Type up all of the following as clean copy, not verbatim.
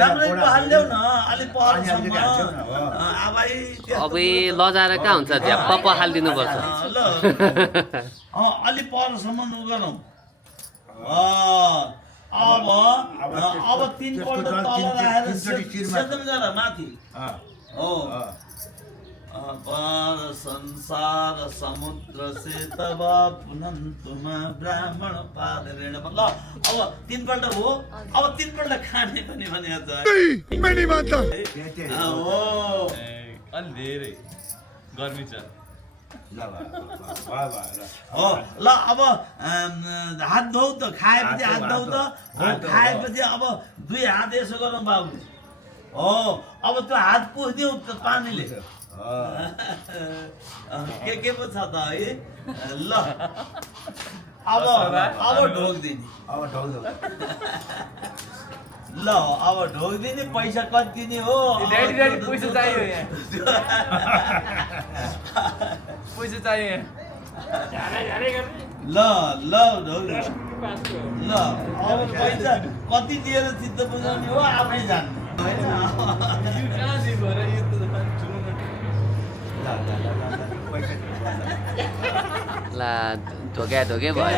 राम्रै पहाल्यौ न अलि पहलसम्म अब लजाएर कहाँ हुन्छ झ्याप्प पखालिदिनु पर्छ ल अलि पहलसम्म गरौँ अब 3 पल्ट तल राखेर सेदन गर माथि हो अपार संसार समुद्र से तब पुनन्तुमा ब्राह्मण पादरेण ल अब 3 पल्ट हो अब 3 पल्ट खाने पनि भने मैले मान्दा हो अलि धेरै गर्मी छ ल अब हात धौ त खाएपछि हात धौ त खाएपछि अब 2 हात यसो गरौँ बाबु हो अब त्यो हात पुछ्दिउ त पानीले के पो छ त है ल अब ढोक दिने ल अब ढोक दिने पैसा कति दिने हो पैसा चाहियो पैसा चाहियो ल ढोक ल अब पैसा कति दिएर चित्त बुझाउने हो आफै जान्नु ला धोके भयो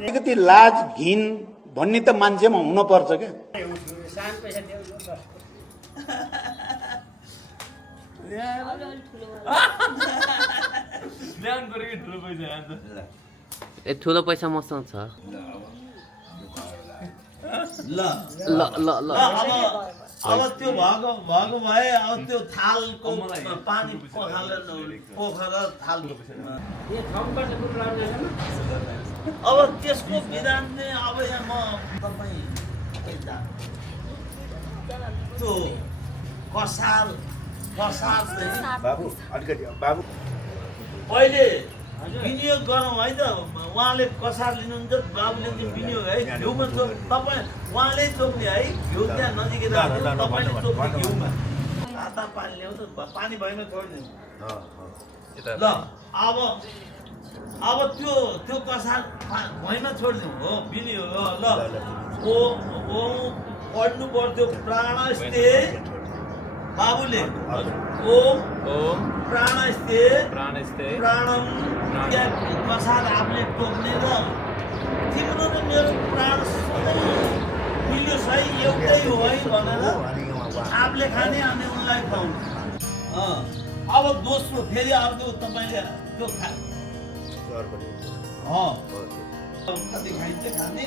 अलिकति लाज घिन भन्ने त मान्छेमा हुन पर्छ क्या ठुलो पैसा मसँग छ ल अब त्यो भएको भए अब त्यो थालको पानी पोखरा थाल अब त्यसको विधान नै अब यहाँ म तपाईँ त्यो कसार बाबु अलिकति बाबु पहिले विनियोग गरौँ है त उहाँले कसार लिनुहुन्छ बाबुले चाहिँ विनियोग है घिउमा तपाईँ उहाँले चोक्ने है घिउ त्यहाँ नजिकै तपाईँले चोक्ने घिउमा ताता पानी ल्याउँछ पानी भएन छोडिदिनु ल अब त्यो कसार भुइँमा छोडिदिउँ हो विनियोग हो ल ओ पढ्नु पर्थ्यो प्राणस्ते बाबुले ओम प्राणस्ते प्राणम कसार आफूले टोक्ने र तिम्रो र मेरो प्राण मिल्यो सही एउटै हो है भनेर आफूले खाने अनि उनलाई खुवाउने अब दोस्रो फेरि अर्को तपाईँले त्यो कति खाइन्छ खाने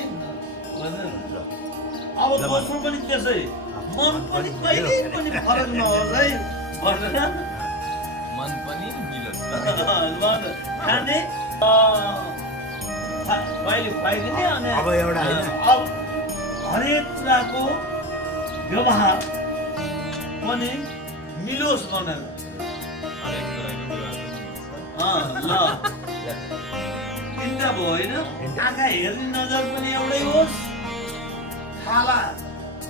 अब दोस्रो पनि त्यसै मन पनि कहिले पनि फरक नहोस् है भनेर मन पनि मिलोस् खाने कहिले खुवाइदिने अनि अब एउटा अब हरेक कुराको व्यवहार पनि मिलोस् भनेर ल तिनवटा भयो होइन आँखा हेर्ने नजर पनि एउटै होस् छाला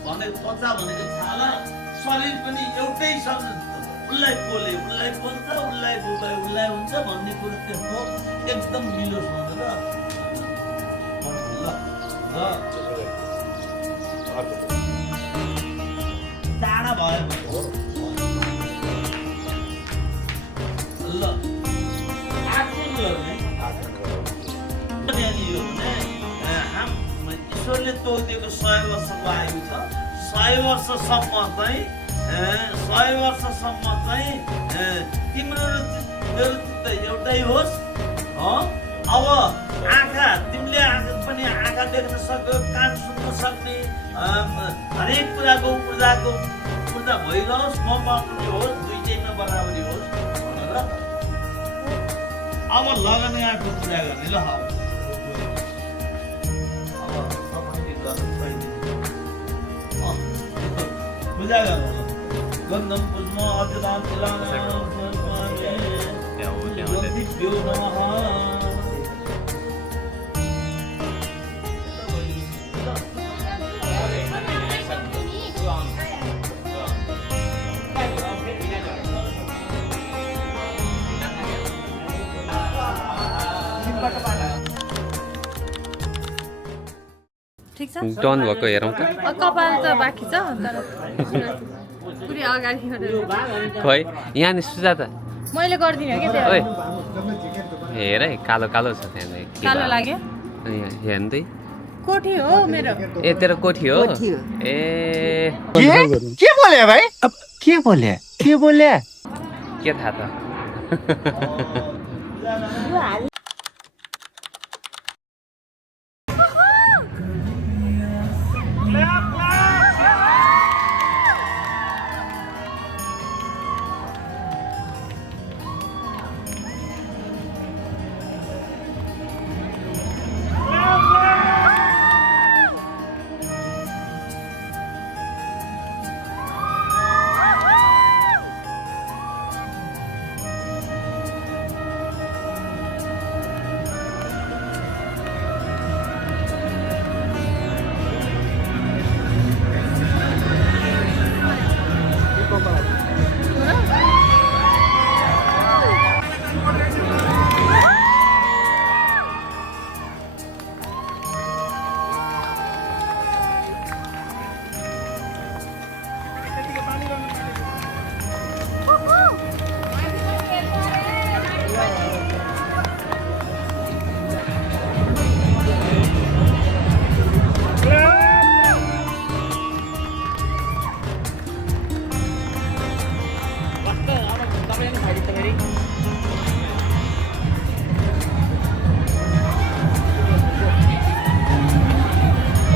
भने पचा भनेको छाला शरीर पनि एउटै शब्द उसलाई पोले उसलाई पोल्छ उसलाई बोकाइ उसलाई हुन्छ भन्ने कुरो त्यस्तो एकदम मिलोस् भनेर टाढा भयो ल ईश्वरले तोकिदिएको 100 वर्षको आयु छ 100 वर्षसम्म चाहिँ तिम्रो र मेरो चित्त एउटै होस् अब आँखा तिमीले पनि आँखा देख्न सक्यो कान सुन्न सक्ने हरेक कुराको ऊर्जा भइरहोस् ममा पनि होस् दुईटैमा बराबरी होस् भनेर अब लगनगाको कुरा गर्ने ल पूजा गर्नु गन्धम पुष्प अजदान तिलाना दिव्यो नमः ठिक छ डन भएको हेरौँ त कपाल त बाँकी छ तर पुरै अगाडि गरेर खोइ यहाँनिर सुजाता मैले गरिदिने हो कि ओए त्यो हेर है कालो कालो छ त्यहाँनिर के कालो भयो? लाग्यो अनि यहाँ हेर्दै कोठी हो मेरो ए तेरो कोठी हो ए के बोले भाइ अब के बोले के थाहा त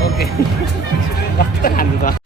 ओके कस्तो खानु त